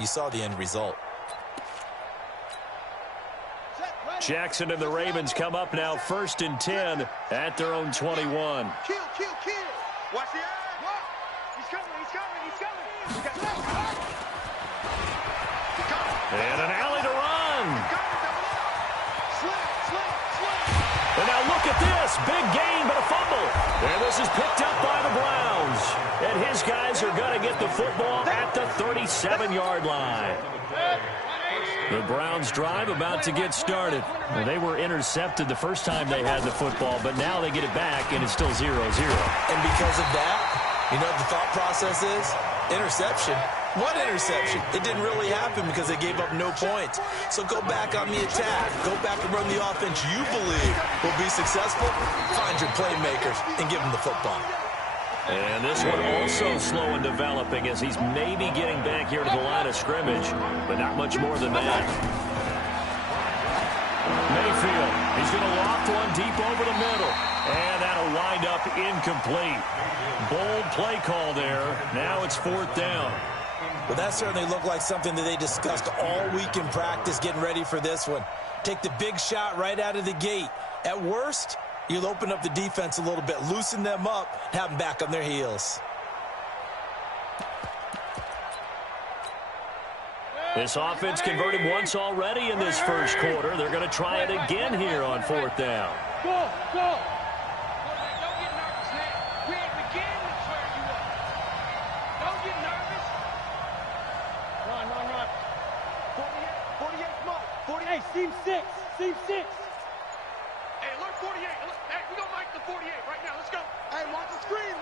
You saw the end result. Jackson and the Ravens come up now 1st and 10 at their own 21. Kill. Watch the eye. He's coming. And an alley to run. Slip. And now look at this. Big gain, but a fumble. And this is picked up by the Browns. And his guys are going to get the football at the 37-yard line. The Browns drive about to get started. Well, they were intercepted the first time they had the football, but now they get it back, and it's still 0-0. And because of that, you know what the thought process is? Interception. What interception? It didn't really happen because they gave up no points. So go back on the attack. Go back and run the offense you believe will be successful. Find your playmakers and give them the football. And this one also slow in developing as he's maybe getting back here to the line of scrimmage, but not much more than that. Mayfield, he's going to loft one deep over the middle, and that'll wind up incomplete. Bold play call there. Now it's 4th down. Well, that certainly looked like something that they discussed all week in practice getting ready for this one. Take the big shot right out of the gate. At worst, you'll open up the defense a little bit, loosen them up, have them back on their heels. This offense converted once already in this first quarter. They're going to try it again here on 4th down. Go. Seam 6. Hey, alert 48. Hey, we're going to make the 48 right now. Let's go. Hey, watch the screen.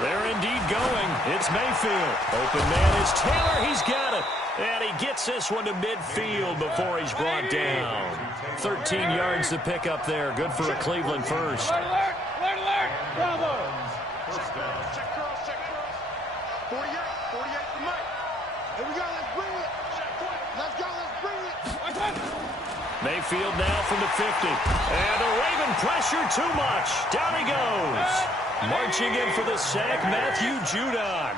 They're indeed going. It's Mayfield. Open man is Taylor. He's got it. And he gets this one to midfield before he's brought down. 13 yards to pick up there. Good for a Cleveland first. Alert. Bravo. Check cross. 48 for Mike. Here we go. Let's bring it. Let's go. Mayfield now from the 50. And the Raven pressure too much. Down he goes. Marching in for the sack, Matthew Judon.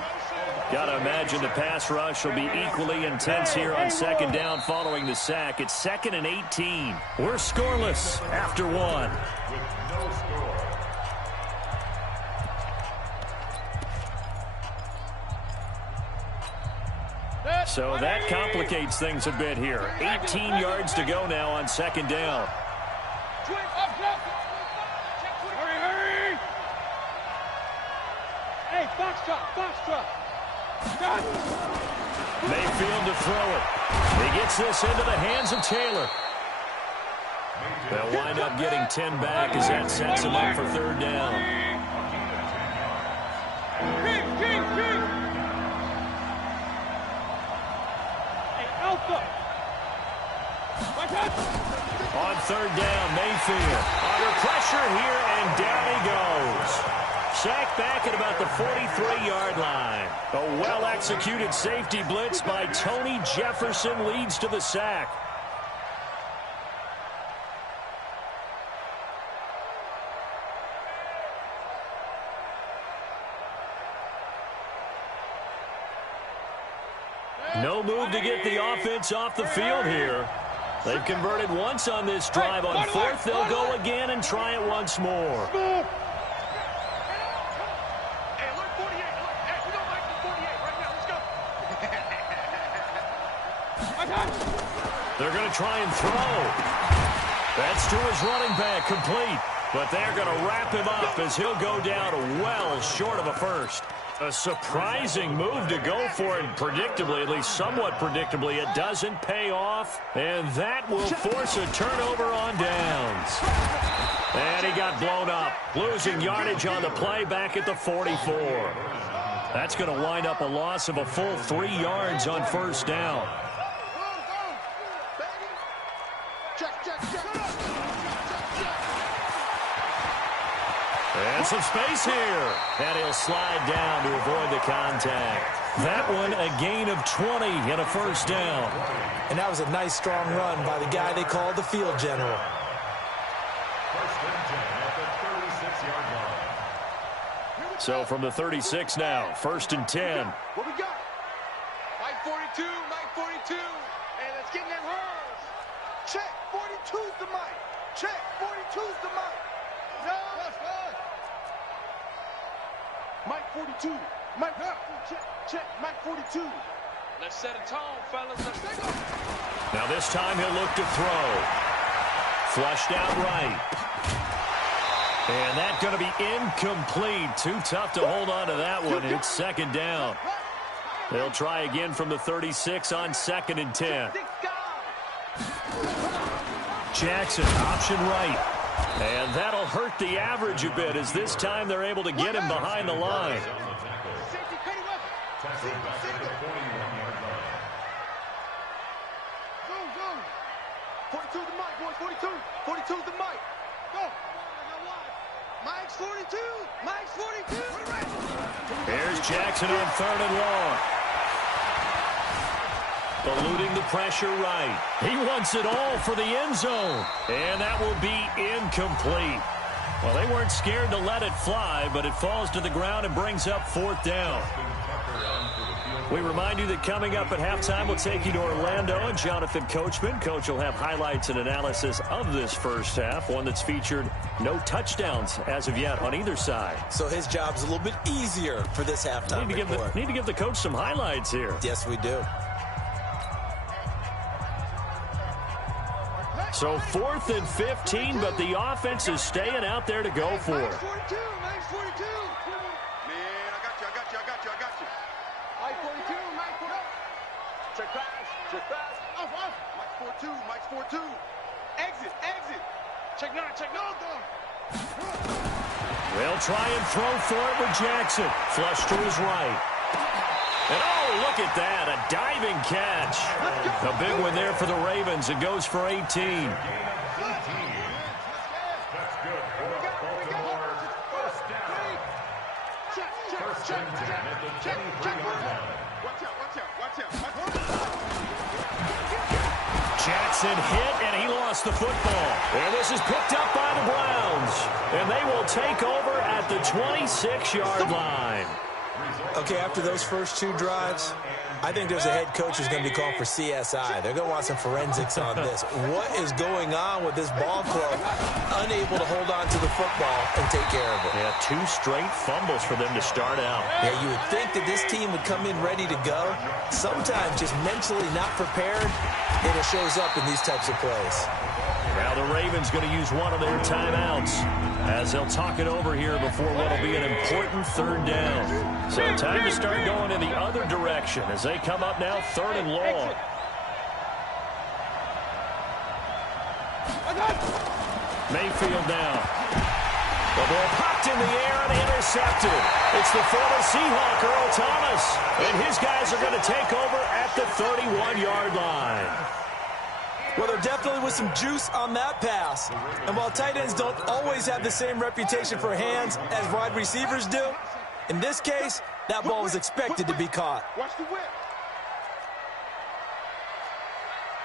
Got to imagine the pass rush will be equally intense here on 2nd down following the sack. It's 2nd and 18. We're scoreless after 1. So that complicates things a bit here. 18 yards to go now on 2nd down. Hurry. Hey, Foxtrot. Mayfield to throw it. He gets this into the hands of Taylor. They'll wind up getting 10 back as that sets him up for 3rd down. On 3rd down, Mayfield under pressure here, and down he goes. Sacked back at about the 43-yard line. A well-executed safety blitz by Tony Jefferson leads to the sack. No move to get the offense off the field here. They've converted once on this drive. On 4th, they'll go again and try it once more. They're going to try and throw. That's to his running back, complete. But they're going to wrap him up as he'll go down well short of a first. A surprising move to go for it, predictably, at least somewhat predictably. It doesn't pay off, and that will force a turnover on downs. And he got blown up, losing yardage on the play back at the 44. That's going to wind up a loss of a full 3 yards on 1st down. And some space here. And he'll slide down to avoid the contact. That one a gain of 20 and a 1st down. And that was a nice, strong run by the guy they called the field general. So from the 36 now, 1st and 10. What we got? 42, Mike 42. Hey, let's get in them holes. Check, 42's the Mike. Check, 42's the Mike. No. Yes, yes. Mike 42. Mike, check, Mike 42. Let's set a tone, fellas. Let's go. Now this time he'll look to throw. Flushed out right. And that's going to be incomplete. Too tough to hold on to that one. It's second down. They'll try again from the 36 on 2nd and 10. Jackson, option right. And that'll hurt the average a bit as this time they're able to get him behind the line. 42's the mic, boys. 42. 42's the mic. Go. Mike's 42. Mike's 42. Here's Jackson on 3rd and long. Eluding the pressure right. He wants it all for the end zone. And that will be incomplete. Well, they weren't scared to let it fly, but it falls to the ground and brings up 4th down. We remind you that coming up at halftime, we'll take you to Orlando and Jonathan Coachman. Coach will have highlights and analysis of this first half, one that's featured no touchdowns as of yet on either side. So his job's a little bit easier for this halftime report. Need to give the coach some highlights here. Yes, we do. So 4th and 15, but the offense is staying out there to go for it. Mike's 42. Mike's 42. Man, I got you. Mike 42. Mike 42. Check pass. Off. Mike's 42. Mike's 42. Exit. Check 9. They'll try and throw for it with Jackson. Flush to his right. And oh, look at that, a diving catch. A big one there for the Ravens. It goes for 18. That's good. Check. Watch out. Jackson hit, and he lost the football. And this is picked up by the Browns. And they will take over at the 26-yard line. Okay, after those first 2 drives, I think there's a head coach who's going to be called for CSI. They're going to want some forensics on this. What is going on with this ball club unable to hold on to the football and take care of it? Yeah, 2 straight fumbles for them to start out. Yeah, you would think that this team would come in ready to go. Sometimes just mentally not prepared, and it shows up in these types of plays. Now the Ravens going to use one of their timeouts as they'll talk it over here before what will be an important 3rd down. So time to start going in the other direction as they come up now 3rd and long. Mayfield now. The ball popped in the air and intercepted. It's the former Seahawk, Earl Thomas. And his guys are going to take over at the 31-yard line. Well, there definitely was some juice on that pass. And while tight ends don't always have the same reputation for hands as wide receivers do, in this case, that ball was expected to be caught. Watch the whip.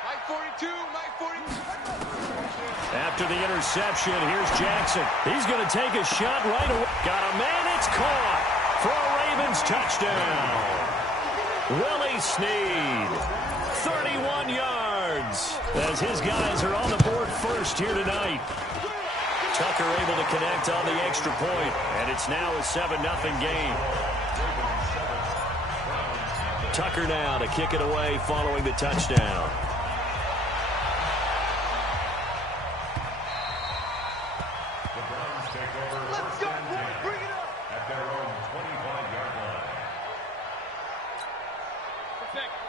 Mike 42. After the interception, here's Jackson. He's going to take a shot right away. Got a man, it's caught for a Ravens touchdown. Willie Snead, 31 yards, as his guys are on the board first here tonight. Tucker able to connect on the extra point, and it's now a 7-0 game. Tucker now to kick it away following the touchdown.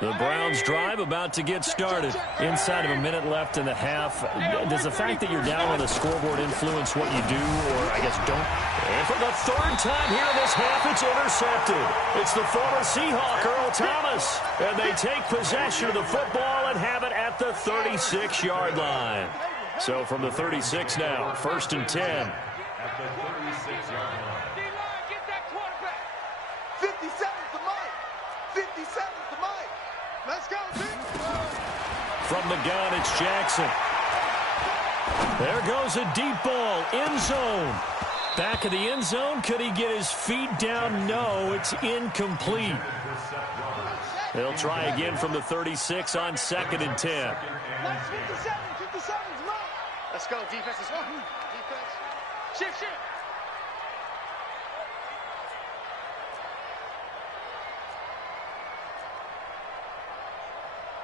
The Browns drive about to get started. Inside of a minute left in the half. Does the fact that you're down on the scoreboard influence what you do, or I guess don't? And for the 3rd time here in this half, it's intercepted. It's the former Seahawk, Earl Thomas. And they take possession of the football and have it at the 36-yard line. So from the 36 now, 1st and 10. At the 36-yard line. Get that quarterback. 57's the mic. 57's the mic. Let's go, team. From the gun, it's Jackson. There goes a deep ball, end zone. Back of the end zone, could he get his feet down? No, it's incomplete. They'll try again from the 36 on 2nd and 10. 57, let's go, defense, let's go. Defense. Shift.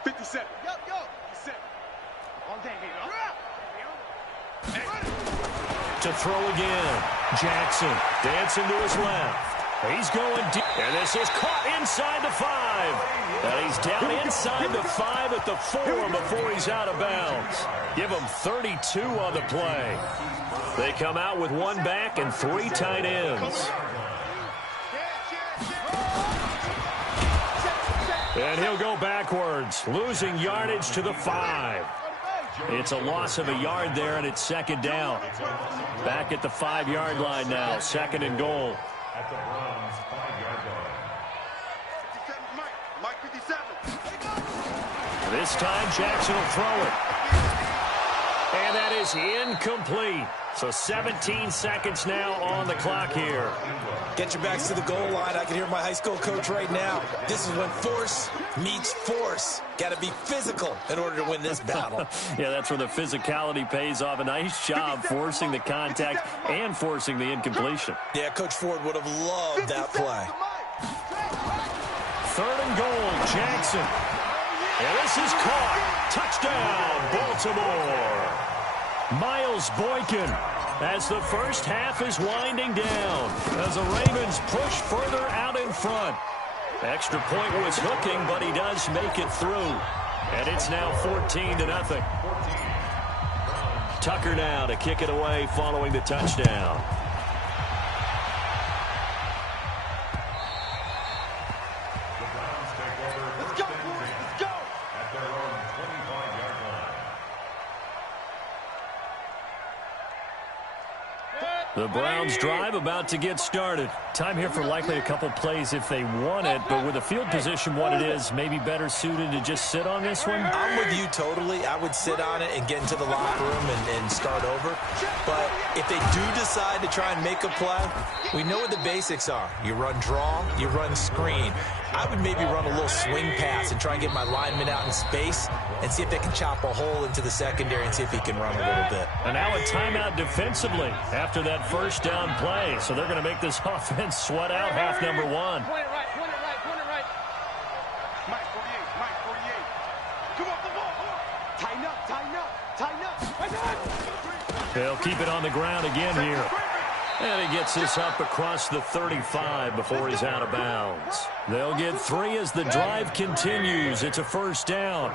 57. Yo. 57. All day, baby. To throw again. Jackson dancing to his left. He's going deep. And this is caught inside the 5. And he's down inside the 5 at the 4 before he's out of bounds. Give him 32 on the play. They come out with 1 back and 3 tight ends. And he'll go backwards, losing yardage to the 5. It's a loss of a yard there, and it's 2nd down. Back at the 5-yard line now, 2nd and goal. At the Browns' 5-yard line. 57, Mike 57. This time, Jackson will throw it. And that is incomplete. So 17 seconds now on the clock here. Get your backs to the goal line. I can hear my high school coach right now. This is when force meets force. Got to be physical in order to win this battle. Yeah, that's where the physicality pays off. A nice job forcing the contact and forcing the incompletion. Yeah, Coach Ford would have loved that play. 3rd and goal, Jackson. And this is caught. Touchdown, Baltimore. Miles Boykin as the first half is winding down as the Ravens push further out in front. Extra point was hooking, but he does make it through. And it's now 14-0. Tucker now to kick it away following the touchdown. The Browns drive about to get started. Time here for likely a couple plays if they want it, but with the field position what it is, maybe better suited to just sit on this one? I'm with you totally. I would sit on it and get into the locker room and start over. But if they do decide to try and make a play, we know what the basics are. You run draw, you run screen. I would maybe run a little swing pass and try and get my lineman out in space and see if they can chop a hole into the secondary and see if he can run a little bit. And now a timeout defensively after that first down play. So they're going to make this offense sweat out half number 1. Point it right. Mike 48. Come off the ball. Tighten up. They'll keep it on the ground again here. And he gets this up across the 35 before he's out of bounds. They'll get 3 as the drive continues. It's a first down.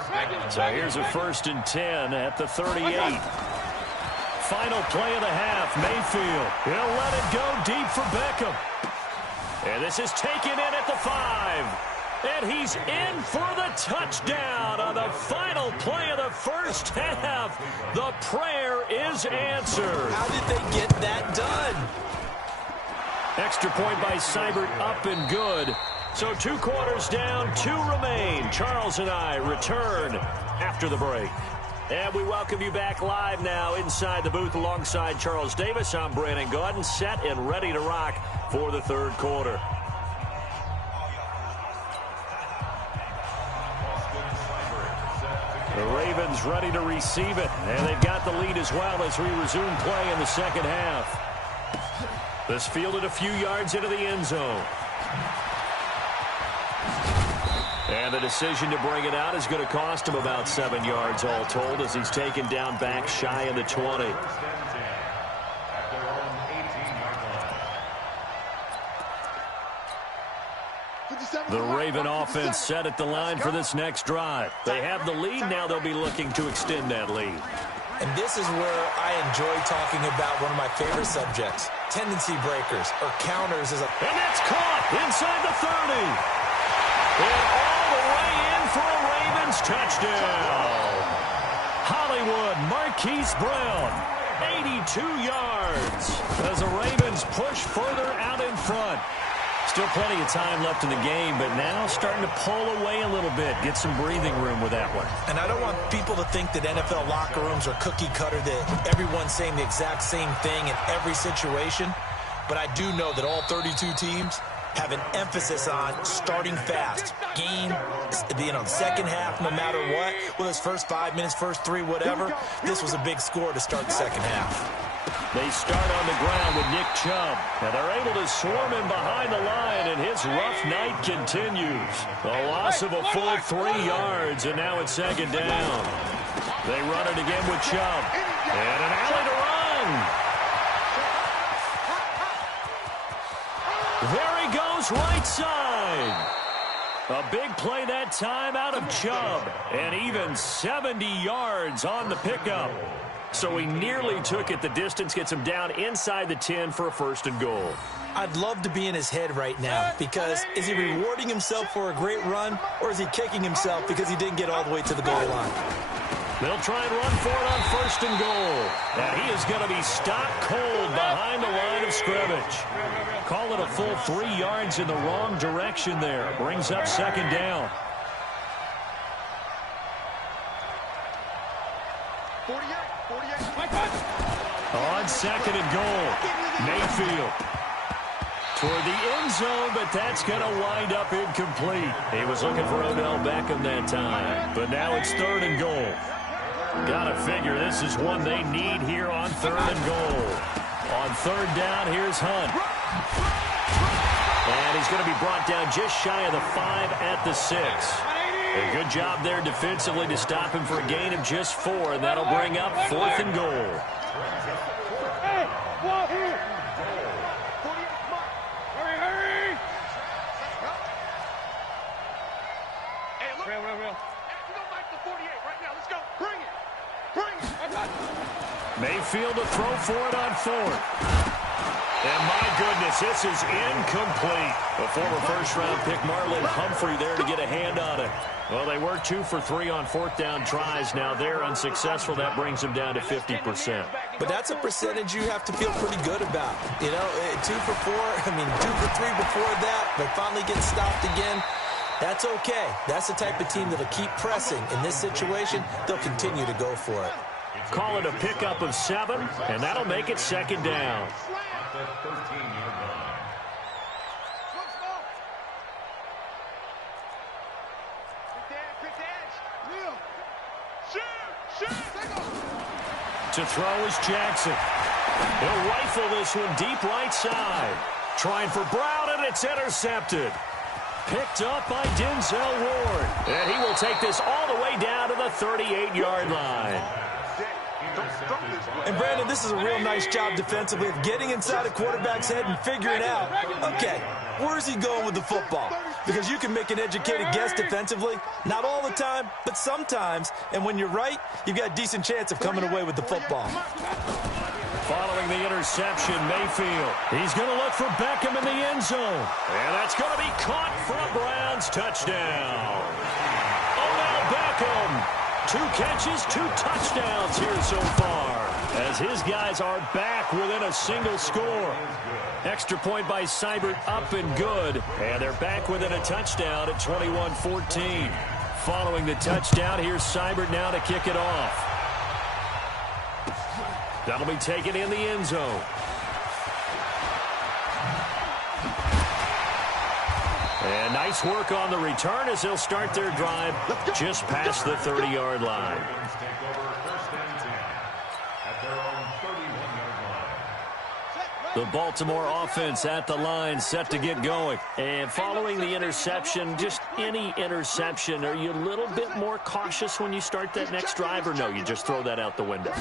So here's a 1st and 10 at the 38. Final play of the half, Mayfield. He'll let it go deep for Beckham. And this is taken in at the 5. And he's in for the touchdown on the final play of the first half. The prayer is answered. How did they get that done? Extra point by Seibert, up and good. So 2 quarters down, 2 remain. Charles and I return after the break. And we welcome you back live now inside the booth alongside Charles Davis. I'm Brandon Gaudin, set and ready to rock for the 3rd quarter. The Ravens ready to receive it, and they've got the lead as well as we resume play in the 2nd half. This fielded a few yards into the end zone. And the decision to bring it out is going to cost him about 7 yards all told as he's taken down back shy of the 20. The Raven offense set at the line for this next drive. They have the lead. Now they'll be looking to extend that lead. And this is where I enjoy talking about one of my favorite subjects, tendency breakers or counters. And that's caught inside the 30. And all the way in for a Ravens touchdown. Hollywood Marquise Brown, 82 yards as the Ravens push further out in front. Still plenty of time left in the game, but now starting to pull away a little bit, get some breathing room with that one. And I don't want people to think that NFL locker rooms are cookie cutter, that everyone's saying the exact same thing in every situation. But I do know that all 32 teams have an emphasis on starting fast. Game, the second half, no matter what, whether it's first 5 minutes, first 3, whatever, this was a big score to start the second half. They start on the ground with Nick Chubb. And they're able to swarm him behind the line, and his rough night continues. A loss of a full 3 yards, and now it's second down. They run it again with Chubb. And an alley to run. There he goes, right side. A big play that time out of Chubb. And even 70 yards on the pickup. So he nearly took it the distance, gets him down inside the 10 for a first and goal. I'd love to be in his head right now, because is he rewarding himself for a great run, or is he kicking himself because he didn't get all the way to the goal line? They'll try and run for it on first and goal. And he is going to be stopped cold behind the line of scrimmage. Call it a full 3 yards in the wrong direction there. Brings up second down. 48. On second and goal, Mayfield. Toward the end zone, but that's going to wind up incomplete. He was looking for Odell Beckham that time. But now it's third and goal. Got to figure this is one they need here on third and goal. On third down, here's Hunt. And he's going to be brought down just shy of the 5 at the 6. A good job there defensively to stop him for a gain of just 4, and that'll bring up fourth and goal. Mayfield to throw for it on fourth. And my goodness, this is incomplete. A former first-round pick, Marlon Humphrey, there to get a hand on it. Well, they were 2 for 3 on fourth down tries. Now they're unsuccessful. That brings them down to 50%. But that's a percentage you have to feel pretty good about. 2 for 4, 2 for 3 before that. They finally get stopped again. That's okay. That's the type of team that'll keep pressing. In this situation, they'll continue to go for it. Call it a pickup of 7, and that'll make it second down. To throw is Jackson. He'll rifle this one deep right side. Trying for Brown, and it's intercepted. Picked up by Denzel Ward. And he will take this all the way down to the 38-yard line. And, Brandon, this is a real nice job defensively of getting inside a quarterback's head and figuring out, okay, where's he going with the football? Because you can make an educated guess defensively, not all the time, but sometimes. And when you're right, you've got a decent chance of coming away with the football. Following the interception, Mayfield. He's going to look for Beckham in the end zone. And that's going to be caught for a Browns touchdown. Odell Beckham. 2 catches, 2 touchdowns here so far, as his guys are back within a single score. Extra point by Seibert up and good, and they're back within a touchdown at 21-14. Following the touchdown, here's Seibert now to kick it off. That'll be taken in the end zone. And nice work on the return as they'll start their drive just past the 30-yard line. The Baltimore offense at the line, set to get going. And following the interception, just any interception, are you a little bit more cautious when you start that next drive, or no, you just throw that out the window?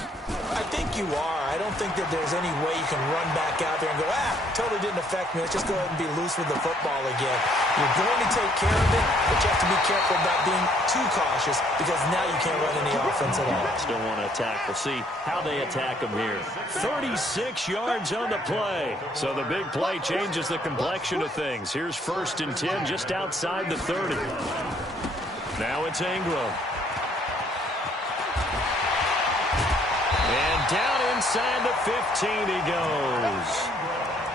I think you are. I don't think that there's any way you can run back out there and go, totally didn't affect me. Let's just go ahead and be loose with the football again. You're going to take care of it, but you have to be careful about being too cautious, because now you can't run any offense at all. Still want to attack. We'll see how they attack them here. 36 yards on the play. So the big play changes the complexion of things. Here's first and 10 just outside the 30. Now it's Ingram. And down inside the 15 he goes.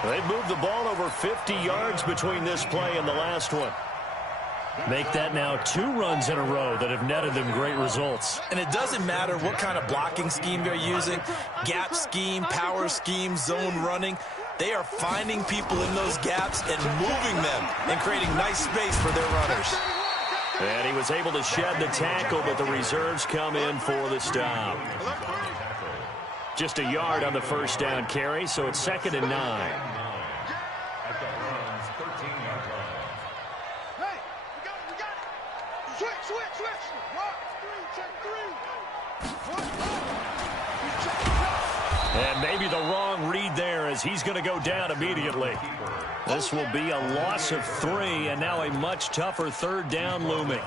They've moved the ball over 50 yards between this play and the last one. Make that now 2 runs in a row that have netted them great results. And it doesn't matter what kind of blocking scheme they're using, gap scheme, power scheme, zone running. They are finding people in those gaps and moving them and creating nice space for their runners. And he was able to shed the tackle, but the reserves come in for the stop. Just a yard on the first down carry, so it's 2nd and 9. And maybe the wrong read there as he's going to go down immediately. This will be a loss of 3, and now a much tougher 3rd down looming.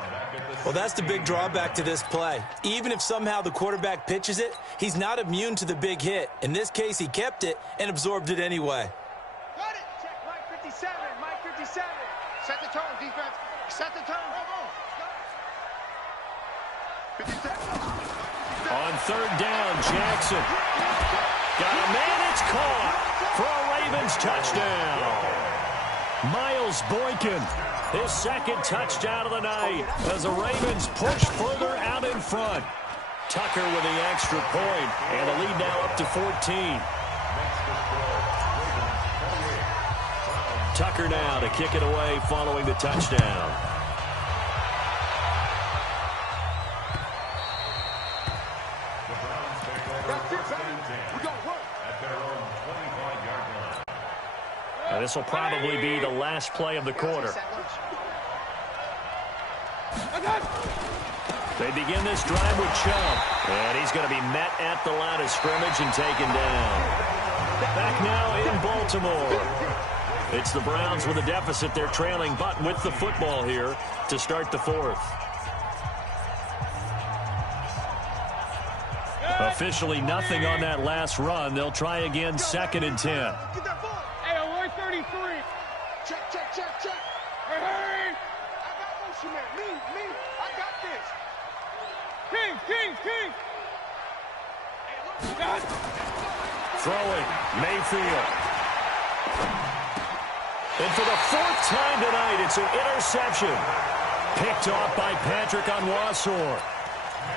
Well, that's the big drawback to this play. Even if somehow the quarterback pitches it, he's not immune to the big hit. In this case, he kept it and absorbed it anyway. Got it. Check Mike 57. Mike 57. Set the tone, defense. Set the tone. Hold on. 57. On 3rd down, Jackson. Got a man, it's caught for a Ravens touchdown. Miles Boykin, his 2nd touchdown of the night as the Ravens push further out in front. Tucker with the extra point, and the lead now up to 14. Tucker now to kick it away following the touchdown. And this will probably be the last play of the quarter. They begin this drive with Chubb. And he's going to be met at the line of scrimmage and taken down. Back now in Baltimore. It's the Browns with a deficit. They're trailing, but with the football here to start the 4th. Officially nothing on that last run. They'll try again 2nd and 10. Hey, 133. Check. Hey. I got motion, man. Me. I got this. King. Throwing, Mayfield. And for the 4th time tonight, it's an interception. Picked off by Patrick Onwuasor.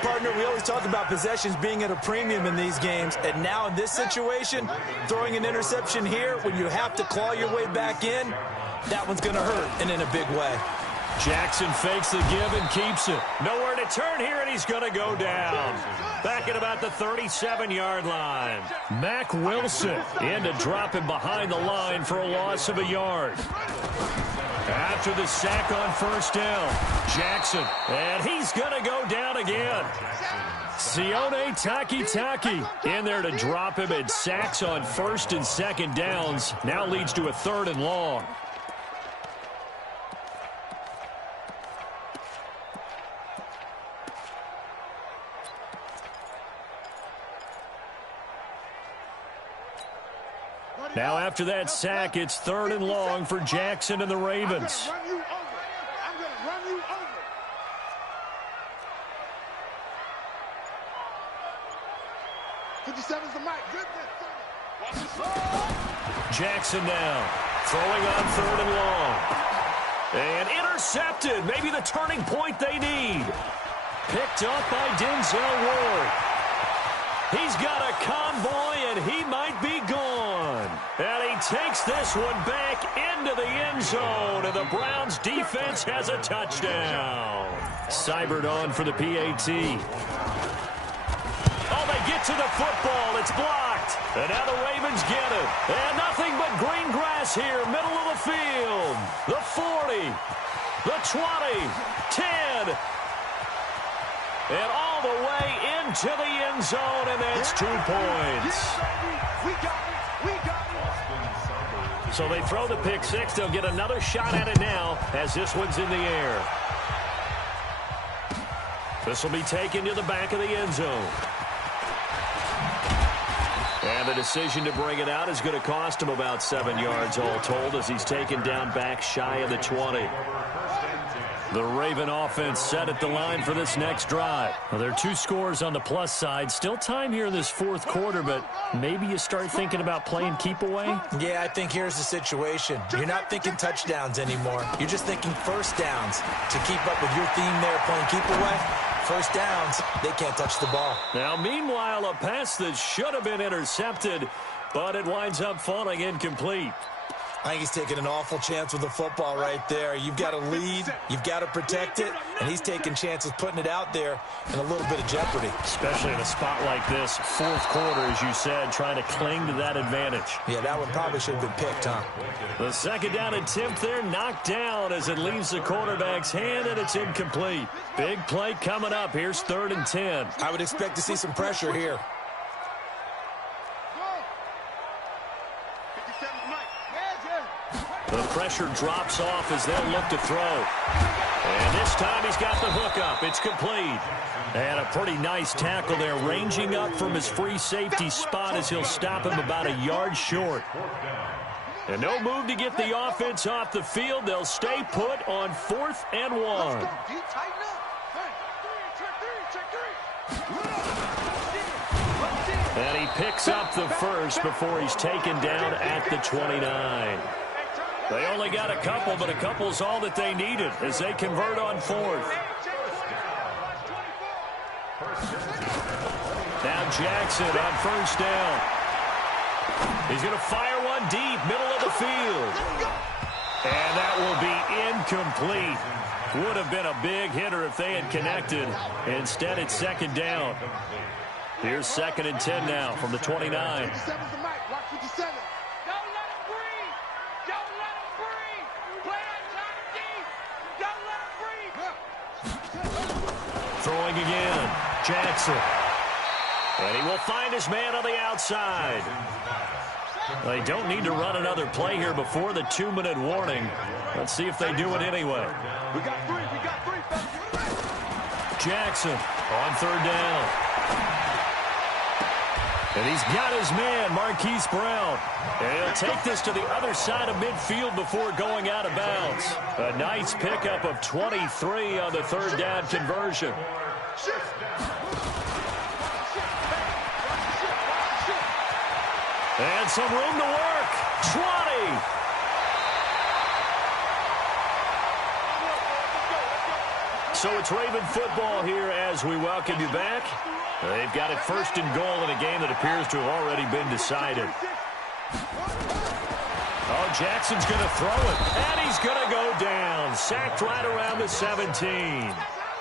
Partner, we always talk about possessions being at a premium in these games, and now in this situation, throwing an interception here when you have to claw your way back in, that one's going to hurt, and in a big way. Jackson fakes the give and keeps it. Nowhere to turn here, and he's going to go down. Back at about the 37-yard line. Mack Wilson in to drop him behind the line for a loss of a yard. After the sack on 1st down, Jackson, and he's going to go down again. Sione Takitaki in there to drop him, and sacks on 1st and 2nd downs. Now leads to a 3rd and long. Now after that sack, it's 3rd and long for Jackson and the Ravens. I'm going to run you over. '57's the mic. Jackson now throwing on 3rd and long. And intercepted. Maybe the turning point they need. Picked up by Denzel Ward. He's got a convoy, and he might be gone. And he takes this one back into the end zone, and the Browns defense has a touchdown. Seibert on for the PAT. Oh, they get to the football. It's blocked. And now the Ravens get it. And nothing but green grass here, middle of the field. The 40, the 20, 10, and all the way into the end zone, and that's 2 points. We got it. So they throw the pick six. They'll get another shot at it now as this one's in the air. This will be taken to the back of the end zone. And the decision to bring it out is going to cost him about 7 yards all told as he's taken down back shy of the 20. The Raven offense set at the line for this next drive. Well, there are 2 scores on the plus side. Still time here in this 4th quarter, but maybe you start thinking about playing keep away? Yeah, I think here's the situation. You're not thinking touchdowns anymore. You're just thinking first downs. To keep up with your theme there, playing keep away, first downs, they can't touch the ball. Now, meanwhile, a pass that should have been intercepted but it winds up falling incomplete. I think he's taking an awful chance with the football right there. You've got to lead, you've got to protect it, and he's taking chances putting it out there in a little bit of jeopardy. Especially in a spot like this, fourth quarter, as you said, trying to cling to that advantage. Yeah, that one probably should have been picked, huh? The second down attempt there knocked down as it leaves the quarterback's hand, and it's incomplete. Big play coming up. Here's 3rd and 10. I would expect to see some pressure here. The pressure drops off as they'll look to throw. And this time he's got the hook up. It's complete. And a pretty nice tackle there, ranging up from his free safety spot as he'll stop him about a yard short. And no move to get the offense off the field. They'll stay put on 4th and 1. And he picks up the first before he's taken down at the 29. They only got a couple, but a couple's all that they needed as they convert on 4th. Now Jackson on 1st down. He's going to fire one deep, middle of the field. And that will be incomplete. Would have been a big hitter if they had connected. Instead, it's 2nd down. Here's 2nd and 10 now from the 29. Throwing again, Jackson. And he will find his man on the outside. They don't need to run another play here before the 2-minute warning. Let's see if they do it anyway. We got three. Jackson on 3rd down. And he's got his man, Marquise Brown. And he'll take this to the other side of midfield before going out of bounds. A nice pickup of 23 on the 3rd down conversion. And some room to work. 20. So it's Raven football here as we welcome you back. They've got it 1st and goal in a game that appears to have already been decided. Oh, Jackson's going to throw it, and he's going to go down. Sacked right around the 17.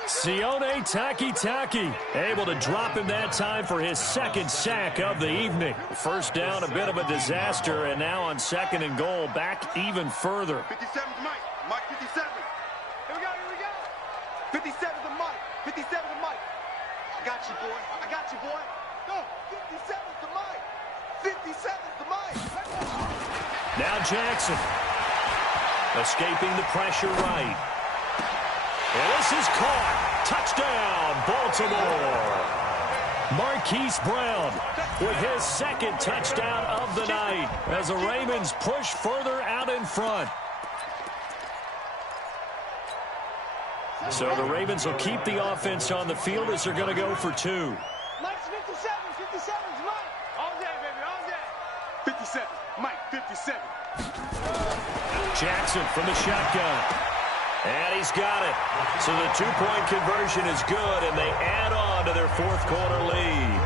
Sione Takitaki able to drop him that time for his 2nd sack of the evening. 1st down, a bit of a disaster, and now on 2nd and goal, back even further. 57's Mike. Mike 57. Here we go. 57's the Mike. 57's the Mike. I got you, boy. No, 57's the Mike. 57's the Mike. Now Jackson. Escaping the pressure right. And this is caught. Touchdown, Baltimore. Marquise Brown with his 2nd touchdown of the night as the Ravens push further out in front. So the Ravens will keep the offense on the field as they're going to go for 2. Mike's 57's Mike. All day, baby, all day. 57, Mike, 57. Jackson from the shotgun. And he's got it. So the 2-point conversion is good, and they add on to their 4th quarter lead.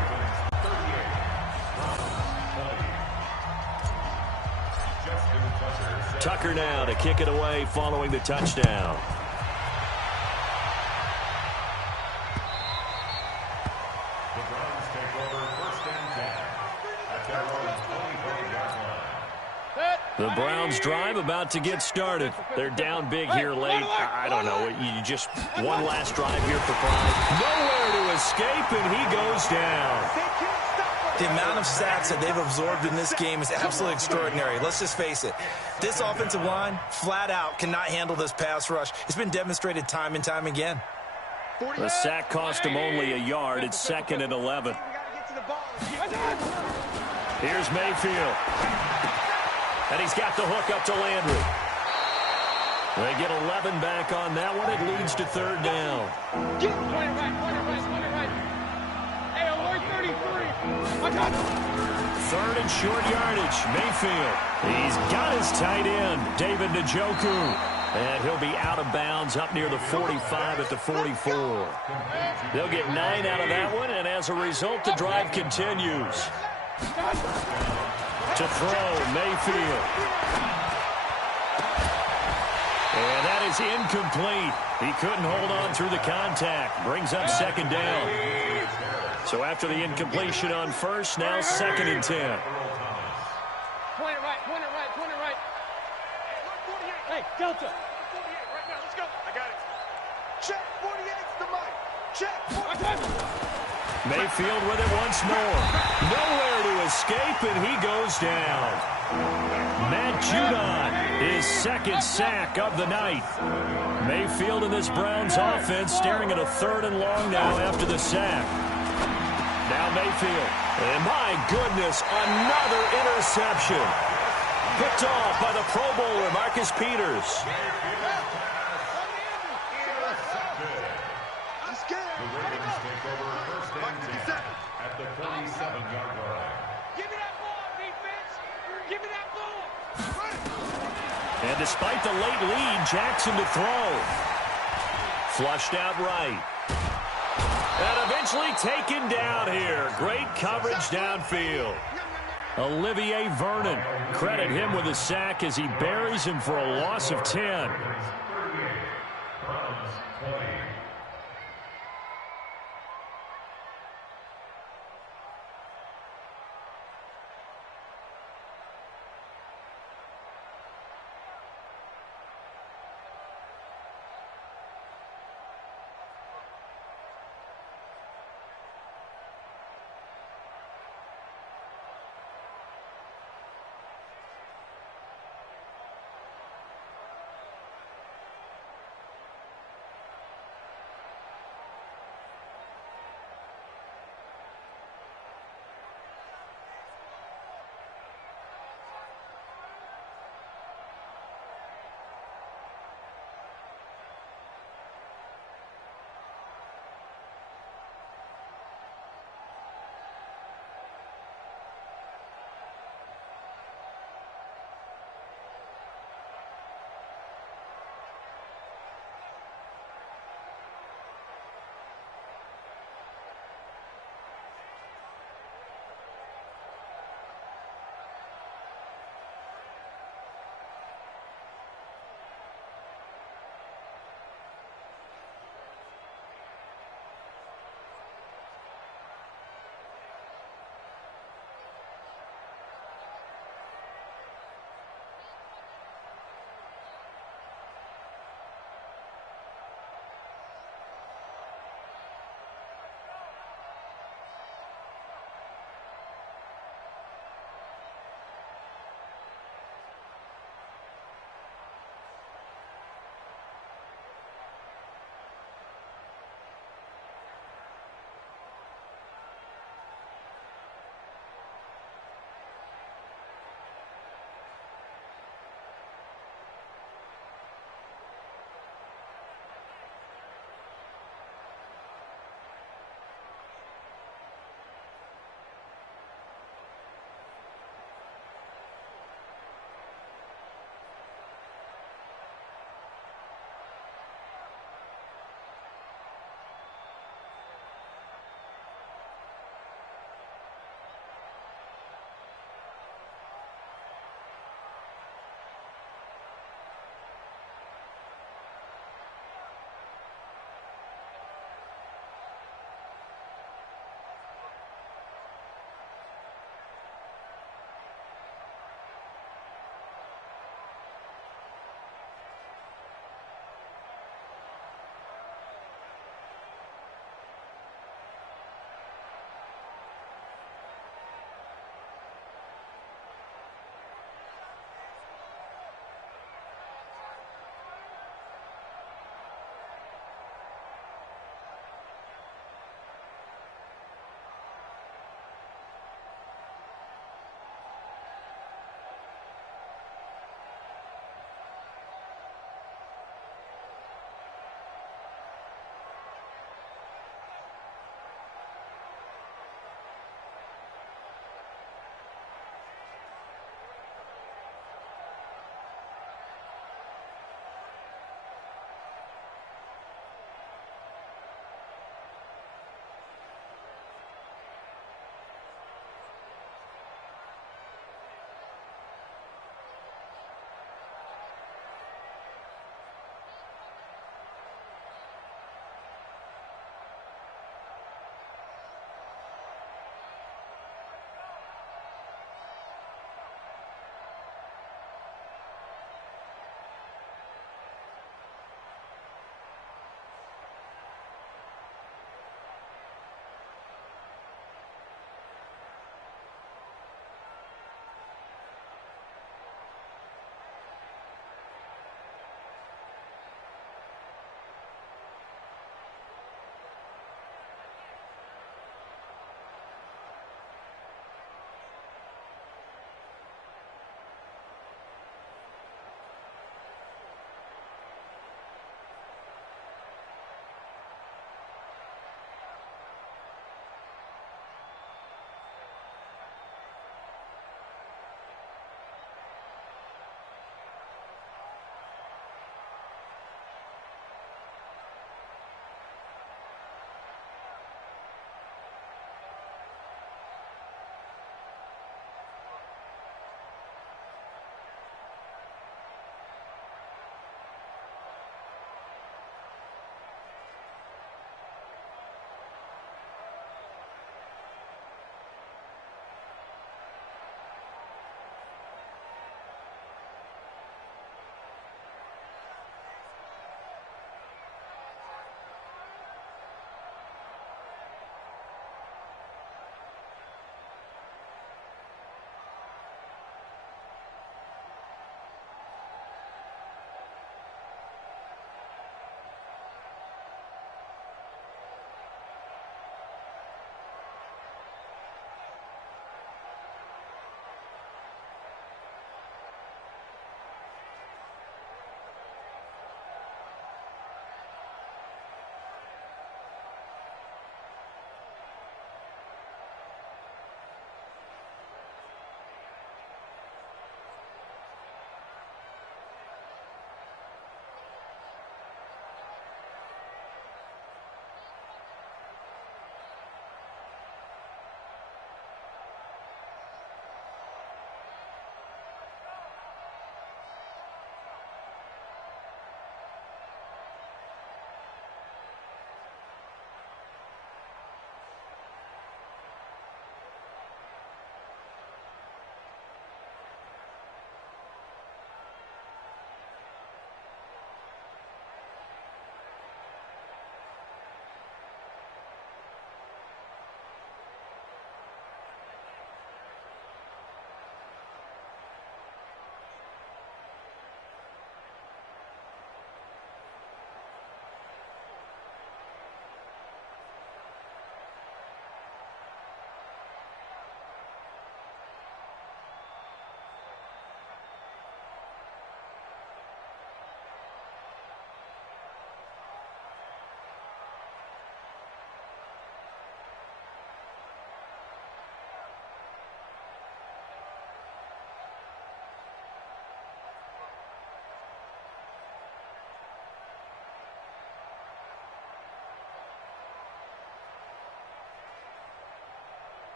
Tucker now to kick it away following the touchdown. The Browns drive about to get started. They're down big here late. I don't know. You just one last drive here for pride. Nowhere to escape, and he goes down. The amount of sacks that they've absorbed in this game is absolutely extraordinary. Let's just face it. This offensive line, flat out, cannot handle this pass rush. It's been demonstrated time and time again. The sack cost him only a yard. It's 2nd and 11. Here's Mayfield. And he's got the hook up to Landry. They get 11 back on that one. It leads to 3rd down. Get point right. Hey, alert 33. I got him. 3rd and short yardage. Mayfield. He's got his tight end, David Njoku. And he'll be out of bounds up near the 45 at the 44. They'll get 9 out of that one, and as a result, the drive continues. To throw, Mayfield. And that is incomplete. He couldn't hold on through the contact. Brings up second down. So after the incompletion on first, now 2nd and 10. Point it right, point it right, point it right. Hey, Delta. 48 right now, let's go. I got it. Check 48's the mic. Check 48. Mayfield with it once more. Nowhere to escape, and he goes down. Matt Judon, his 2nd sack of the night. Mayfield and this Browns offense staring at a 3rd and long now after the sack. Now Mayfield. And my goodness, another interception. Picked off by the Pro Bowler, Marcus Peters. The Ravens take over first and 10 at the 47-yard line. Give me that ball, defense. Give me that ball. And despite the late lead, Jackson to throw. Flushed out right. And eventually taken down here. Great coverage downfield. Olivier Vernon. Credit him with a sack as he buries him for a loss of 10. Browns 20.